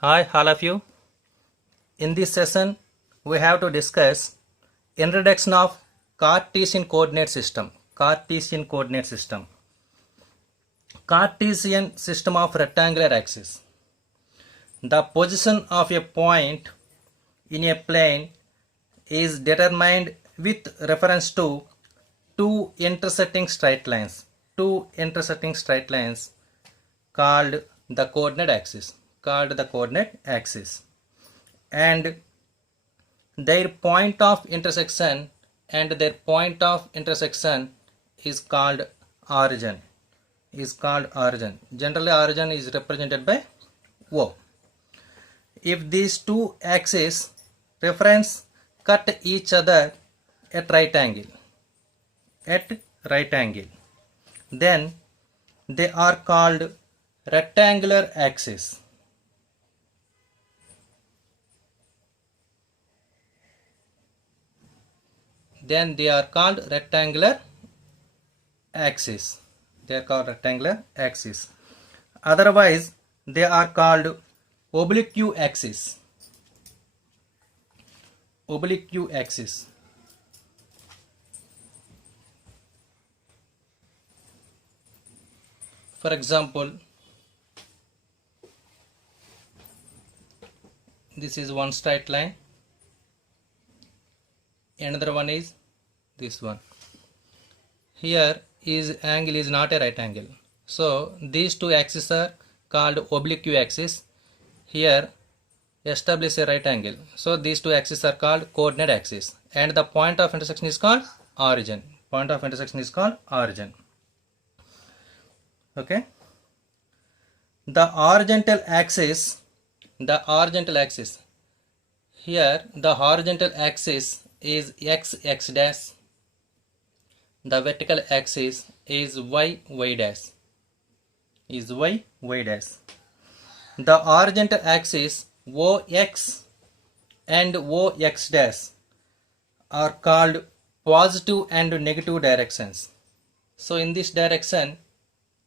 Hi, all of you. In this session, we have to discuss introduction of Cartesian coordinate system. Cartesian coordinate system. Cartesian system of rectangular axis. The position of a point in a plane is determined with reference to two intersecting straight lines. Two intersecting straight lines called the coordinate axis. And their point of intersection is called origin. Generally, origin is represented by O. If these two axes reference cut each other at right angle, then they are called rectangular axis. Otherwise, they are called oblique axis. For example, this is one straight line. Another one is this one. Here is angle is not a right angle. So these two axes are called oblique axis. Here establish a right angle. So these two axes are called coordinate axis. And the point of intersection is called origin. Okay. The horizontal axis. Here the horizontal axis is x dash. The vertical axis is y dash. The horizontal axis OX and OX dash are called positive and negative directions. So in this direction,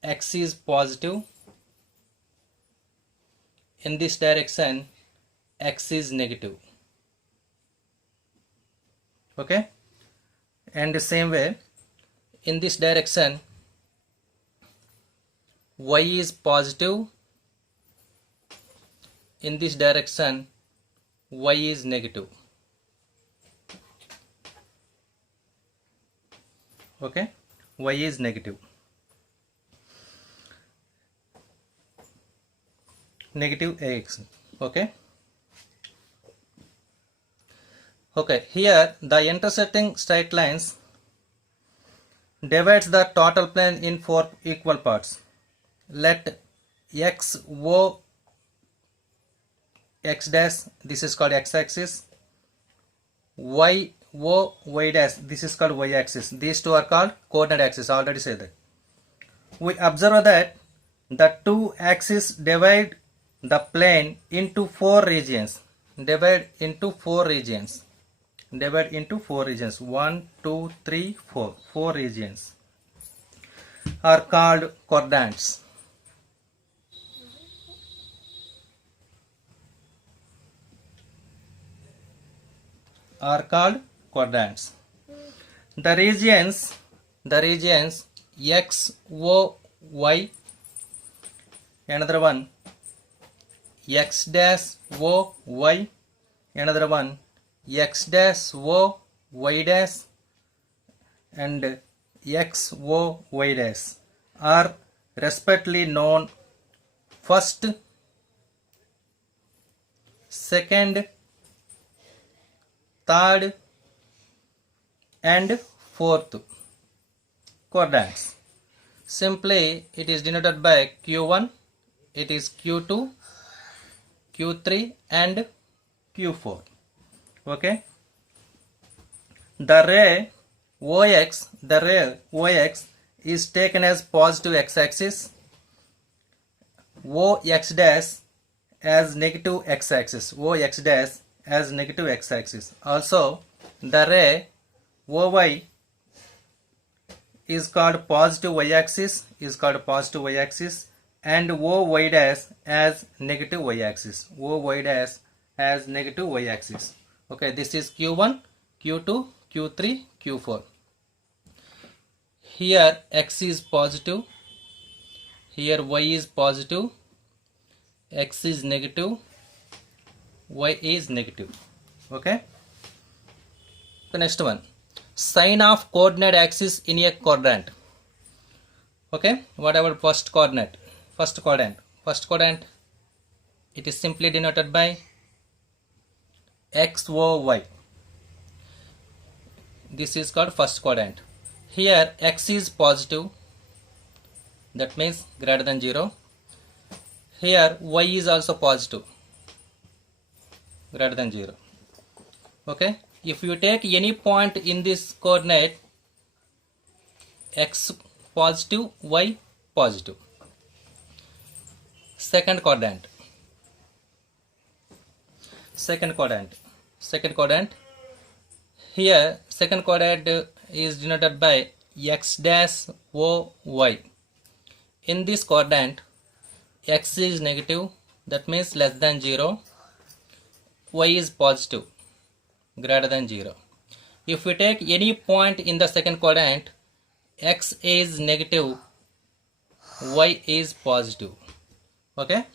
x is positive. In this direction, x is negative. Okay? And the same way, in this direction, y is positive. In this direction, y is negative. Okay? Y is negative. Negative ax. Okay? Okay, here the intersecting straight lines divides the total plane in four equal parts. Let x o x dash, this is called x-axis, y o y dash, this is called y-axis. These two are called coordinate axis. Already said that. We observe that the two axes divide the plane into four regions. 1, 2, 3, 4. Four regions are called quadrants. The regions x, o, y, another one x dash o y, another one x dash o y dash, and x o y dash are respectively known first, second, third, and fourth quadrants. Simply it is denoted by q1, it is q2, q3, and q4. Okay. The ray OX is taken as positive x-axis, OX dash as negative x-axis. Also, the ray OY is called positive y-axis, and OY dash as negative y axis. OY dash as negative y axis. Okay, this is Q1, Q2, Q3, Q4. Here x is positive, here y is positive, x is negative, y is negative. Okay. The next one, sign of coordinate axis in a quadrant. Okay, what about first coordinate? First quadrant, it is simply denoted by XOY. This is called first quadrant. Here x is positive, that means greater than 0. Here y is also positive, greater than 0. Okay, if you take any point in this coordinate, x positive, y positive. Second quadrant, here second quadrant is denoted by x dash OY. In this quadrant, x is negative, that means less than 0, y is positive, greater than 0. If we take any point in the second quadrant, x is negative, y is positive. Okay.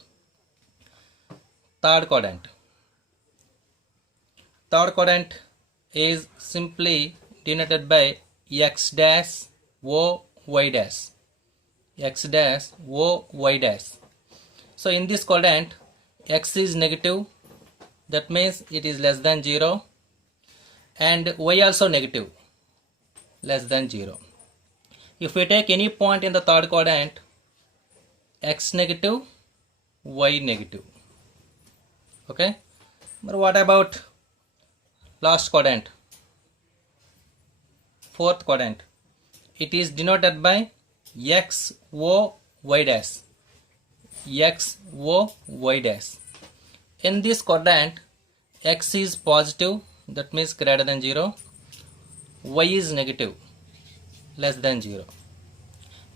Third quadrant is simply denoted by x dash OY dash. X dash OY dash. So in this quadrant, x is negative, that means it is less than 0, and y also negative, less than 0. If we take any point in the third quadrant, x negative, y negative. Okay. But what about last quadrant? Fourth quadrant. It is denoted by XOY dash. XOY dash. In this quadrant, x is positive, that means greater than 0. Y is negative, less than 0.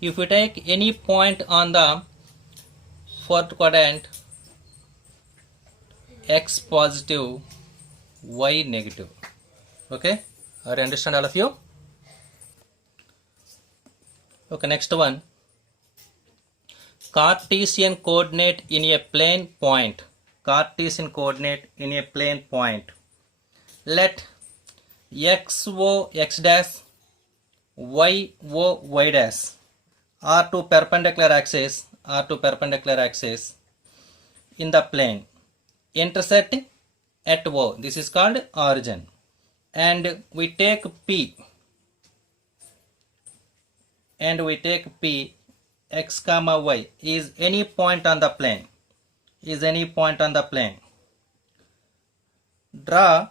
If we take any point on the fourth quadrant, x positive, y negative. Okay, are you understand all of you? Okay, next one, Cartesian coordinate in a plane point. Cartesian coordinate in a plane point. Let XO x dash, YO y dash are two perpendicular axes in the plane intersect at O. This is called origin, and we take P x comma y is any point on the plane. Draw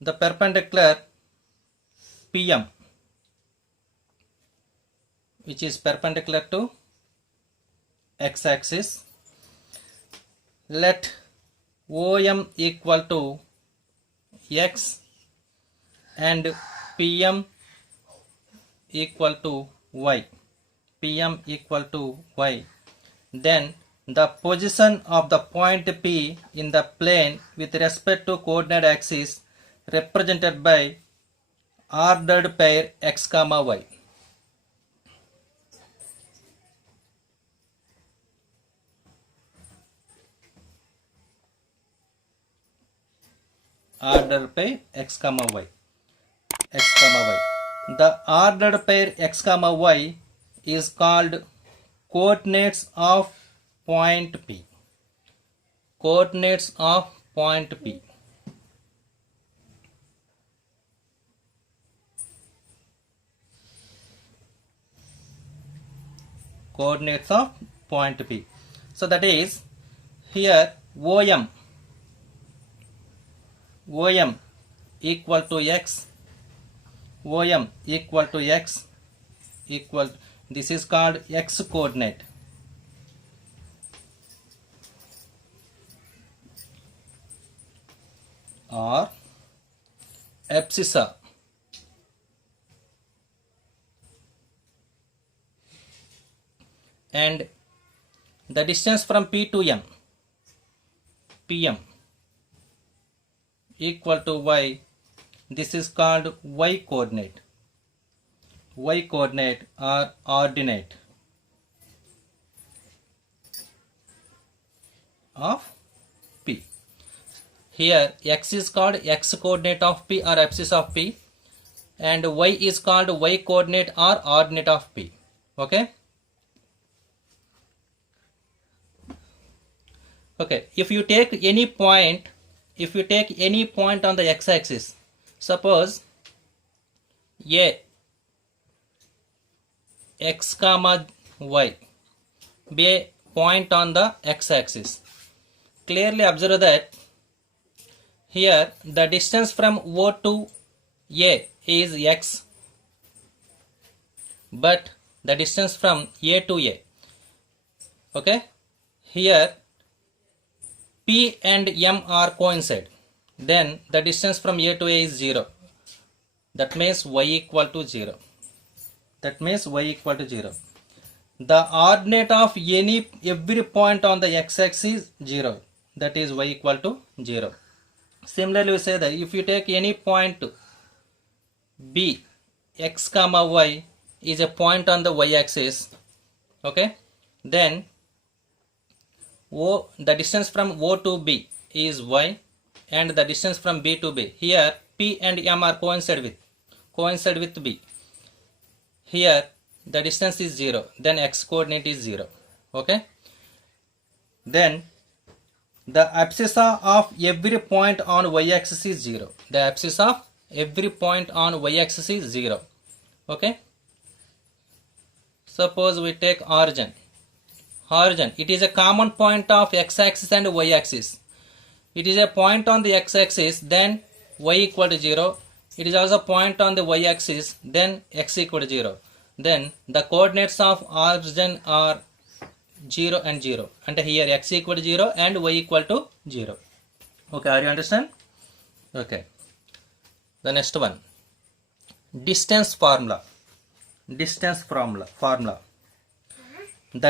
the perpendicular PM, which is perpendicular to x axis. Let OM equal to x and PM equal to y. Then the position of the point P in the plane with respect to coordinate axis represented by ordered pair x comma y. Ordered pair x comma y. The ordered pair x comma y is called coordinates of point P. Coordinates of point P. Coordinates of point P. So that is here OM equal to x. This is called x coordinate. Or abscissa. And the distance from P to M, PM, equal to y. This is called y coordinate. Y coordinate or ordinate of P. Here x is called x coordinate of P or axis of P, and y is called y coordinate or ordinate of P. Okay. Okay. If you take any point on the x-axis, suppose A x comma y be a point on the x-axis. Clearly observe that here the distance from O to A is x, but the distance from A to A, okay, here P and M are coincide, then the distance from A to A is 0. That means y equal to 0. That means y equal to 0. The ordinate of every point on the x-axis is 0. That is y equal to 0. Similarly, we say that if you take any point B, x comma y is a point on the y-axis, okay, then the distance from O to B is y, and the distance from B to B, here P and M are coincide with B. Here the distance is 0, then x coordinate is 0. Okay. Then the abscissa of every point on y-axis is 0. The abscissa of every point on y-axis is 0. Okay. Suppose we take origin. It is a common point of x-axis and y-axis. It is a point on the x-axis, then y equal to 0. It is also a point on the y-axis, then x equal to 0. Then the coordinates of origin are 0 and 0. And here x equal to 0 and y equal to 0. Okay, are you understand? Okay. The next one. Distance formula. The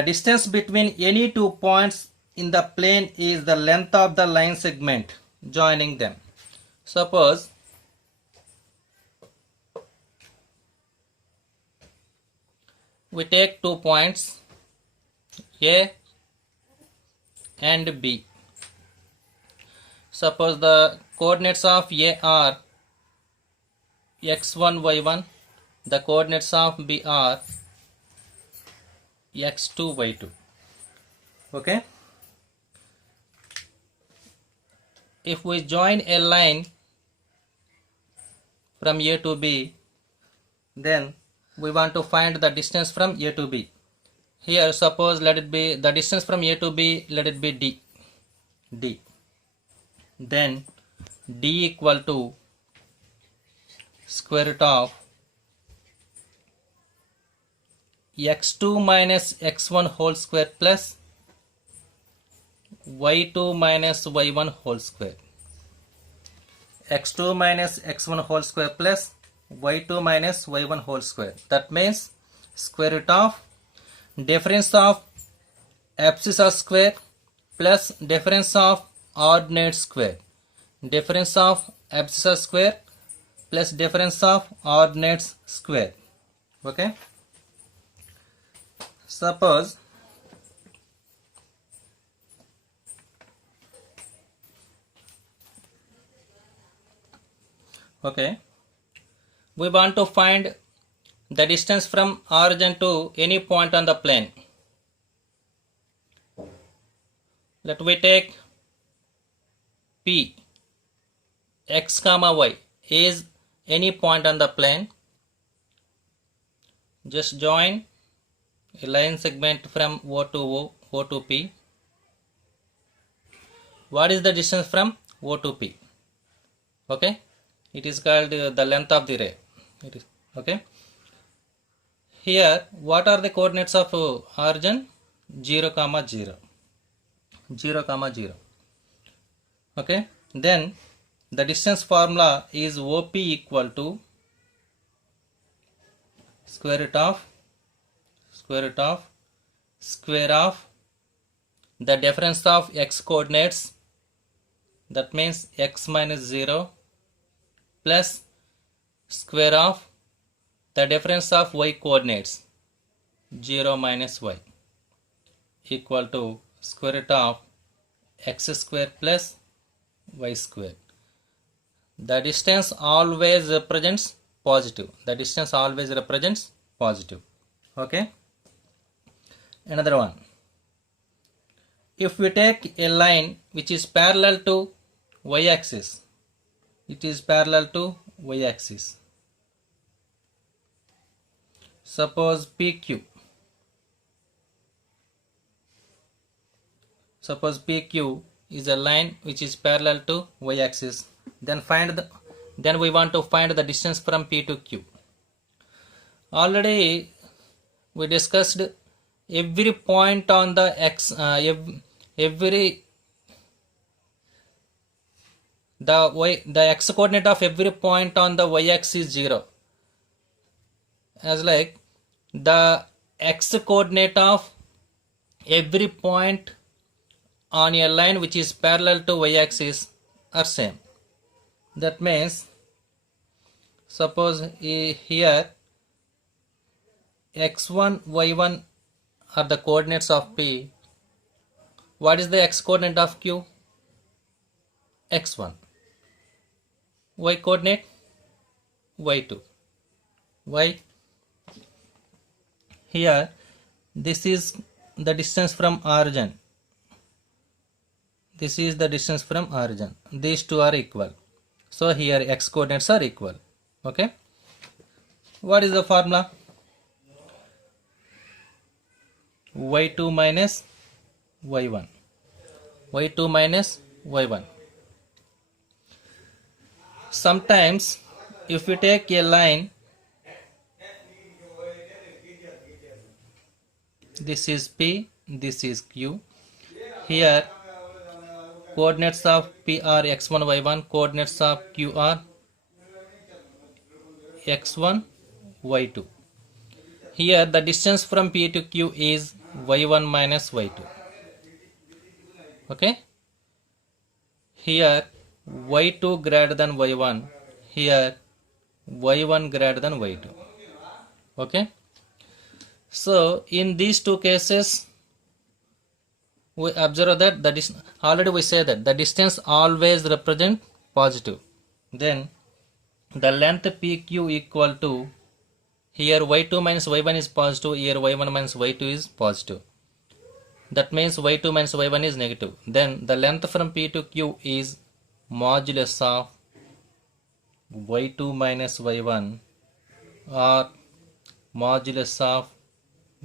distance between any two points in the plane is the length of the line segment joining them. Suppose we take 2 points A and B. Suppose the coordinates of A are x1, y1. The coordinates of B are x2, y2. Okay. If we join a line from A to B, then we want to find the distance from A to B. Here suppose let it be the distance from A to B, let it be D. Then D equal to square root of x2 minus x1 whole square plus y2 minus y1 whole square. x2 minus x1 whole square plus y2 minus y1 whole square. That means square root of difference of abscissa square plus difference of ordinate square. Difference of abscissa square plus difference of ordinates square. Okay. Suppose we want to find the distance from origin to any point on the plane. Let we take P x comma y is any point on the plane. Just join a line segment from O to O, O to P. What is the distance from O to P? Okay, it is called the length of the ray. It is okay. Here, what are the coordinates of origin? 0, 0. 0, 0. Okay. Then the distance formula is OP equal to square root of square of the difference of x coordinates, that means x minus 0 plus square of the difference of y coordinates 0 minus y equal to square root of x square plus y square. The distance always represents positive. The distance always represents positive. Okay. Another one. If we take a line which is parallel to y-axis, it is parallel to y-axis. Suppose PQ. Suppose PQ is a line which is parallel to y-axis. Then we want to find the distance from P to Q. Already we discussed every point on the x, the x coordinate of every point on the y-axis is 0. As like the x coordinate of every point on a line which is parallel to y-axis are same. That means suppose here x1, y1 are the coordinates of P. What is the x coordinate of Q? x1. Y coordinate y2. Y. Here this is the distance from origin. This is the distance from origin. These two are equal. So here x coordinates are equal. Okay. What is the formula? y2 minus y1. y2 minus y1. Sometimes if we take a line, this is P, this is Q. Here coordinates of P are x1, y1, coordinates of Q are x1, y2. Here the distance from P to Q is y1 minus y2. Okay. Here y2 greater than y1. Here y1 greater than y2. Okay. So in these two cases, we observe that already we say that the distance always represent positive. Then the length PQ equal to, here y2 minus y1 is positive, here y1 minus y2 is positive. That means y2 minus y1 is negative. Then the length from P to Q is modulus of y2 minus y1 or modulus of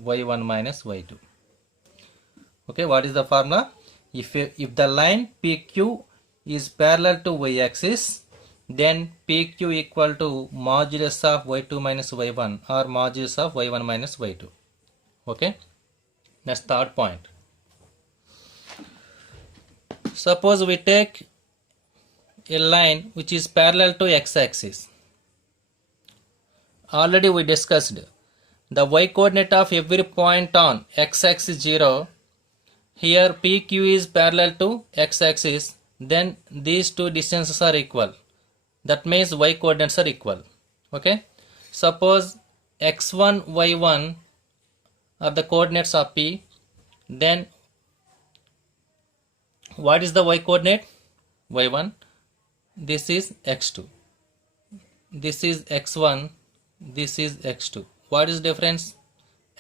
y1 minus y2. Okay, what is the formula? If the line PQ is parallel to y-axis, then PQ equal to modulus of y2 minus y1 or modulus of y1 minus y2. Okay, that's third point. Suppose we take a line which is parallel to x-axis. Already we discussed the y coordinate of every point on x-axis 0. Here PQ is parallel to x-axis, then these two distances are equal. That means y coordinates are equal. Okay. Suppose x1, y1 are the coordinates of P. Then what is the y coordinate? y1. This is x2. This is x1. This is x2. What is difference?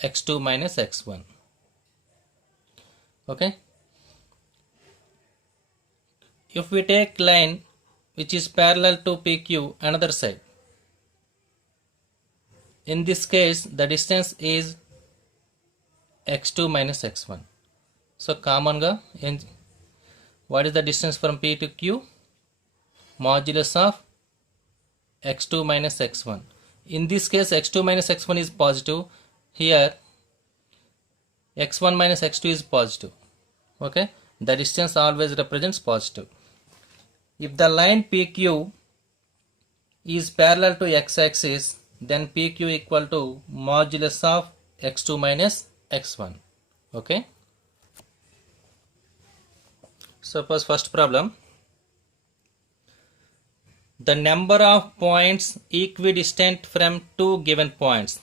x2 minus x1. Okay. If we take line which is parallel to PQ another side, in this case the distance is x2 minus x1. So common ga, what is the distance from P to Q? Modulus of x2 minus x1. In this case x2 minus x1 is positive. Here x1 minus x2 is positive. Okay, the distance always represents positive. If the line PQ is parallel to x-axis, then PQ equal to modulus of x2 minus x1. Okay. Suppose first problem, the number of points equidistant from two given points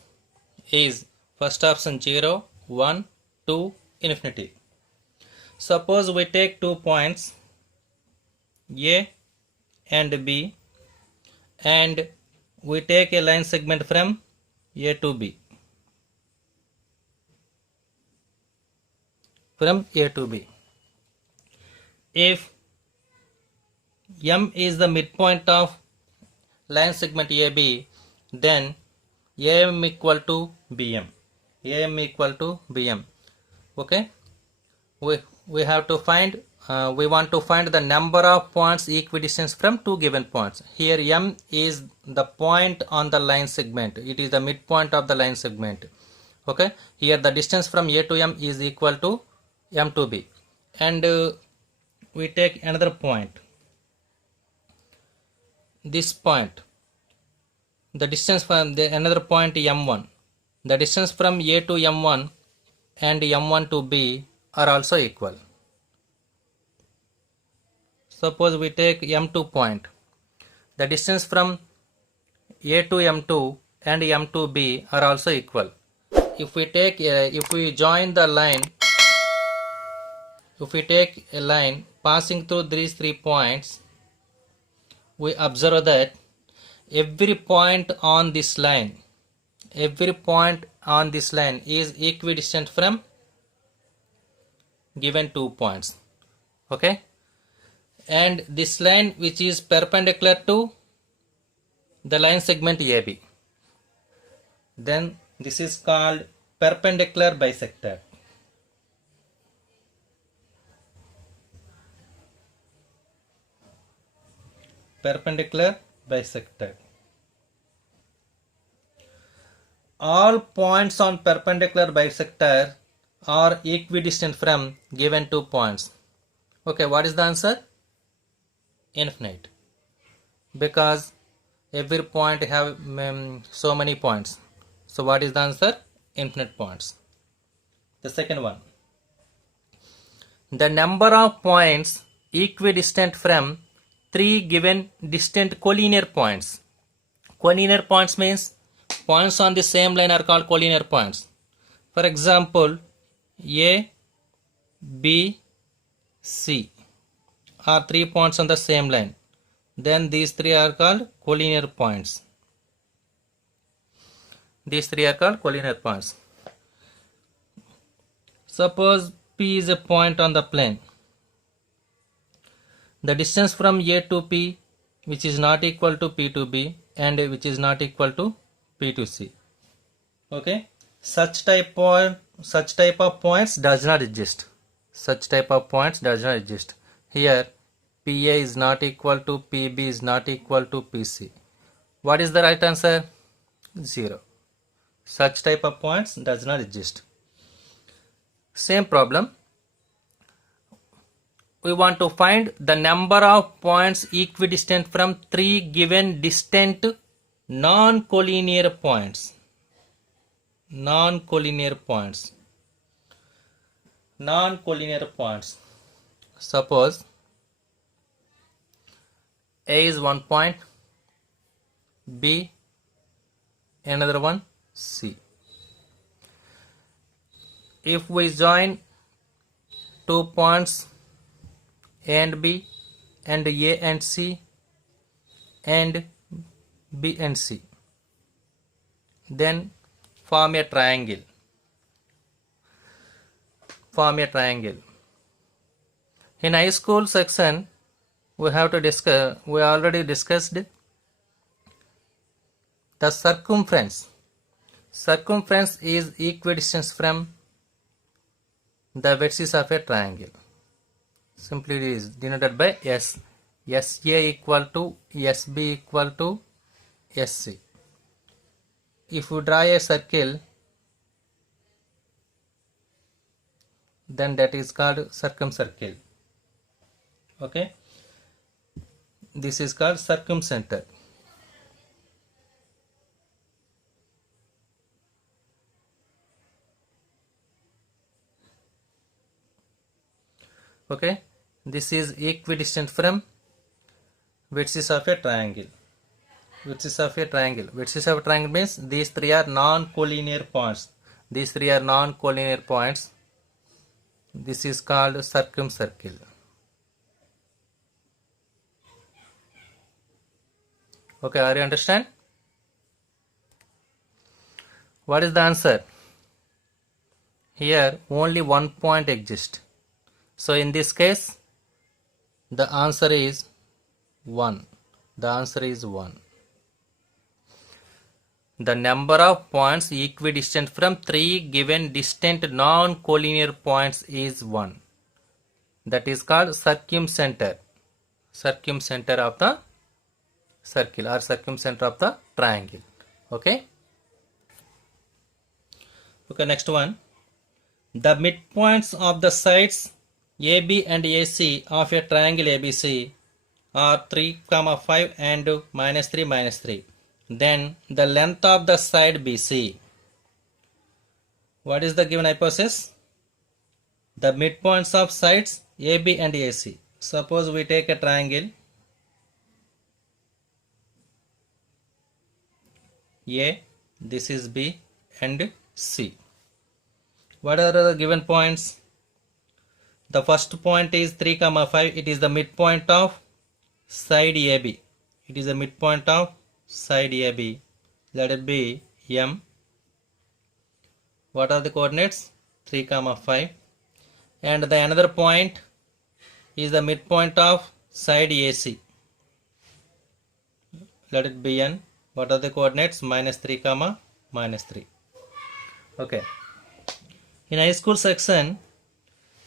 is first option 0, 1, 2, infinity. Suppose we take 2 points A and B and we take a line segment from A to B. From A to B. If M is the midpoint of line segment AB, then AM equal to BM. AM equal to BM. Okay. We have to find. We want to find the number of points equidistant from two given points. Here M is the point on the line segment. It is the midpoint of the line segment. Okay. Here the distance from A to M is equal to M to B. And we take another point. This point. The distance from another point M1. The distance from A to M1 and M1 to B are also equal. Suppose we take M2 point. The distance from A to M2 and M to B are also equal. If we join the line, if we take a line passing through these 3 points, we observe that every point on this line is equidistant from given 2 points. Okay, and this line which is perpendicular to the line segment AB, then this is called perpendicular bisector. Perpendicular bisector. All points on perpendicular bisector are equidistant from given 2 points. Okay, what is the answer? Infinite. Because every point have so many points. So what is the answer? Infinite points. The second one. The number of points equidistant from 3 given distant collinear points. Collinear points means points on the same line are called collinear points. For example, A, B, C are 3 points on the same line. Then these 3 are called collinear points. These 3 are called collinear points. Suppose P is a point on the plane. The distance from A to P, which is not equal to P to B and which is not equal to P to C. Okay, such type of points does not exist. Such type of points does not exist. Here PA is not equal to PB is not equal to PC. What is the right answer? 0. Such type of points does not exist. Same problem. We want to find the number of points equidistant from 3 given distant non-collinear points. Non-collinear points. Non-collinear points. Suppose A is one point, B another one, C. If we join 2 points A and B and A and C and B and C, then form a triangle. Form a triangle. In high school section, we already discussed the circumference. Circumference is equidistance from the vertices of a triangle. Simply it is denoted by S. SA equal to SB equal to SC. If you draw a circle, then that is called circumcircle. Okay, this is called circumcenter. Okay, This is equidistant from vertices of a triangle. Vertices of a triangle. Vertices of a triangle means these three are non-collinear points. These three are non-collinear points. This is called circumcircle. Okay, are you understand? What is the answer? Here only one point exists. So in this case, the answer is 1. The answer is 1. The number of points equidistant from 3 given distant non-collinear points is 1. That is called circumcenter. Circumcenter of the circle or circumcenter of the triangle. Okay. Okay, next one. The midpoints of the sides AB and AC of a triangle ABC are 3, 5 and -3, -3. Then the length of the side BC. What is the given hypothesis? The midpoints of sides AB and AC. Suppose we take a triangle A, this is B and C. What are the given points? The first point is 3, 5. It is the midpoint of side AB. It is the midpoint of side AB. Let it be M. What are the coordinates? 3, 5. And the another point is the midpoint of side AC. Let it be N. What are the coordinates? -3, -3. Okay. In high school section,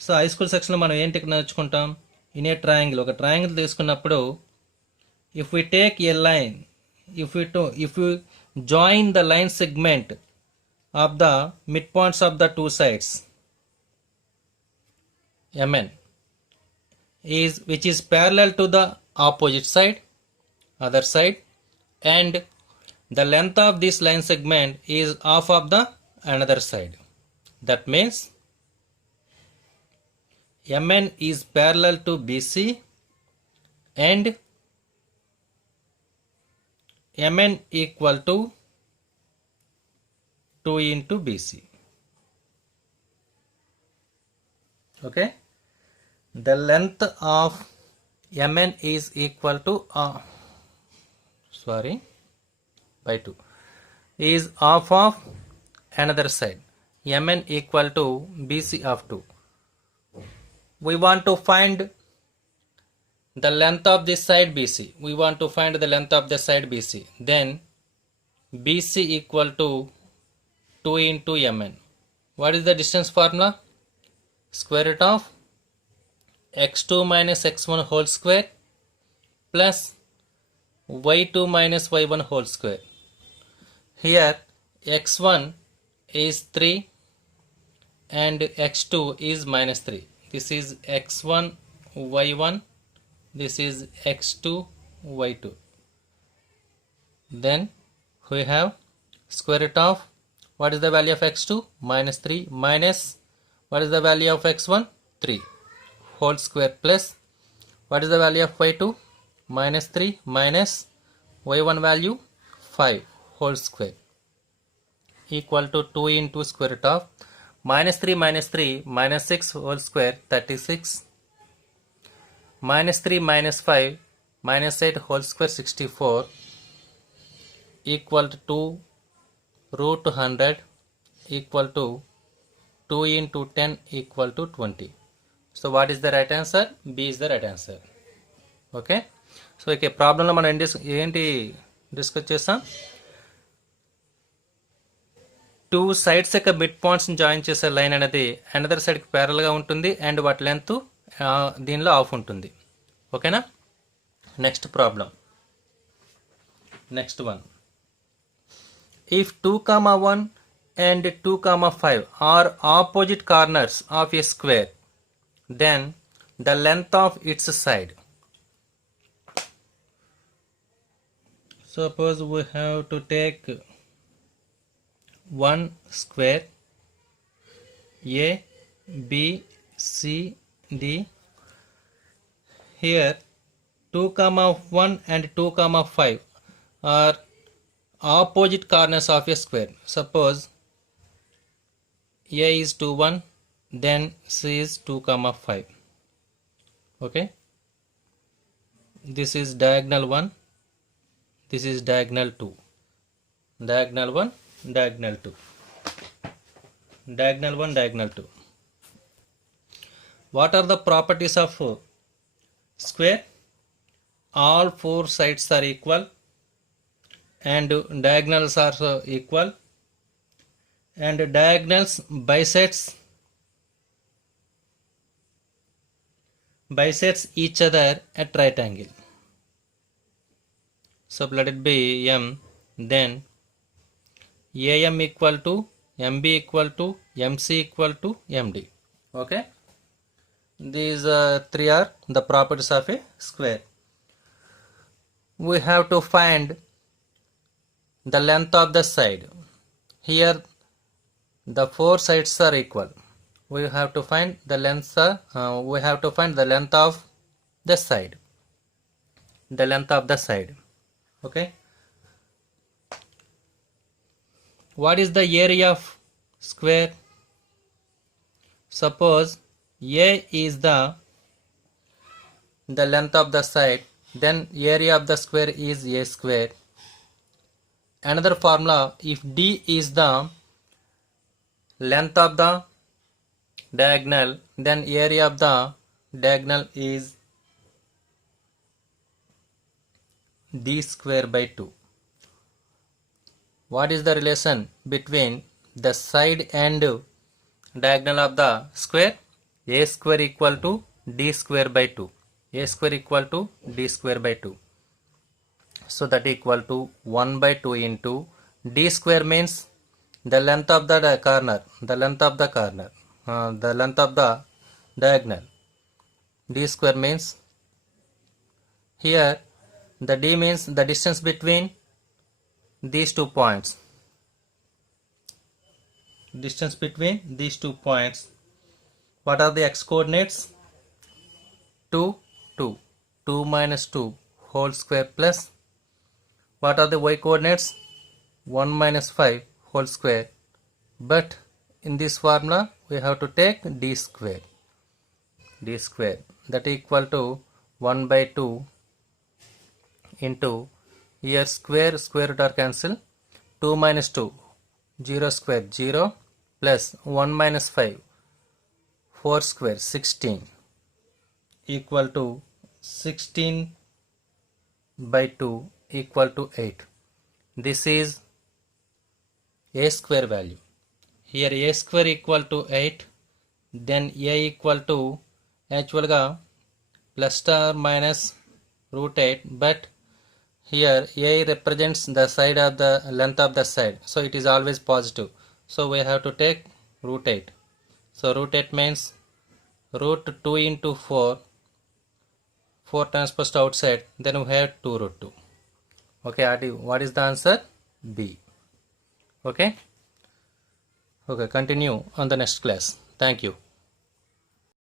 so high school సెక్షన్లో మనం ఏంటి నేర్చుకుంటాం? In a triangle, ఒక triangle తీసుకున్నప్పుడు if we take a line, if you join the line segment of the mid points of the two sides MN is which is parallel to the opposite side, other side, and the length of this line segment is half of the another side. That means MN is parallel to BC and MN equal to 2 into BC. Okay. The length of MN is equal to by 2 is half of another side. MN equal to BC of 2. We want to find the length of this side BC. We want to find the length of the side BC. Then BC equal to 2 into MN. What is the distance formula? Square root of x2 minus x1 whole square plus y2 minus y1 whole square. Here x1 is 3 and x2 is -3. This is x1 y1, this is x2 y2. Then we have square root of what is the value of x2? -3 minus what is the value of x1? 3 whole square plus what is the value of y2? -3 minus y1 value 5 whole square equal to 2 into square root of -3 minus 3 minus 6 whole square 36 -3 minus 5 minus 8 whole square 64 equal to 2 root 100 equal to 2 into 10 equal to 20. So what is the right answer? B is the right answer. Okay. So okay, problem లో మనం ఏంటి discuss చేస్తాం? Two sides యొక్క mid points join చేసే line అనేది another సైడ్కి ప్యారల్గా ఉంటుంది and వాటి లెంత్ దీనిలో ఆఫ్ ఉంటుంది. ఓకేనా? Next problem. Next one. If 2, 1 and 2, 5 are opposite corners of a square, then the length of its side. Suppose we have to take one square A, B, C, D here 2 comma 1 and 2 comma 5 are opposite corners of a square. Suppose A is 2 1, then C is 2 comma 5. Okay, this is diagonal 1, this is diagonal 2, diagonal 1, diagonal 2, diagonal 1, diagonal 2. What are the properties of square? All four sides are equal and diagonals are equal, and diagonals bisects each other at right angle. So let it be M, then AM equal to MB equal to MC equal to MD. Okay, these three are the properties of a square. We have to find the length of the side. Here the four sides are equal. We have to find the length. We have to find the length of the side. The length of the side. Okay. What is the area of square? Suppose A is the length of the side, then area of the square is A square. Another formula, if D is the length of the diagonal, then area of the diagonal is D square by 2. What is the relation between the side and diagonal of the square? A square equal to D square by 2. A square equal to D square by 2. So that equal to 1 by 2 into D square means the length of the corner, the length of the corner, the length of the diagonal. D square means, here the D means the distance between these 2 points. Distance between these 2 points. What are the x coordinates? 2, 2. 2 minus 2 whole square plus. What are the y coordinates? 1 minus 5 whole square. But in this formula we have to take D square. D square, that equal to 1 by 2 into, here square root are cancelled, 2 minus 2 0 square 0 plus 1 minus 5 4 square 16 equal to 16 by 2 equal to 8. This is A square value. Here A square equal to 8, then A equal to actual ga plus or minus root 8, but here A represents the side of the length of the side, so it is always positive. So we have to take root 8. So root 8 means root 2 into 4, 4 transposed outside, then we have 2 root 2. Okay, what is the answer? B. Okay. Okay, continue on the next class. Thank you.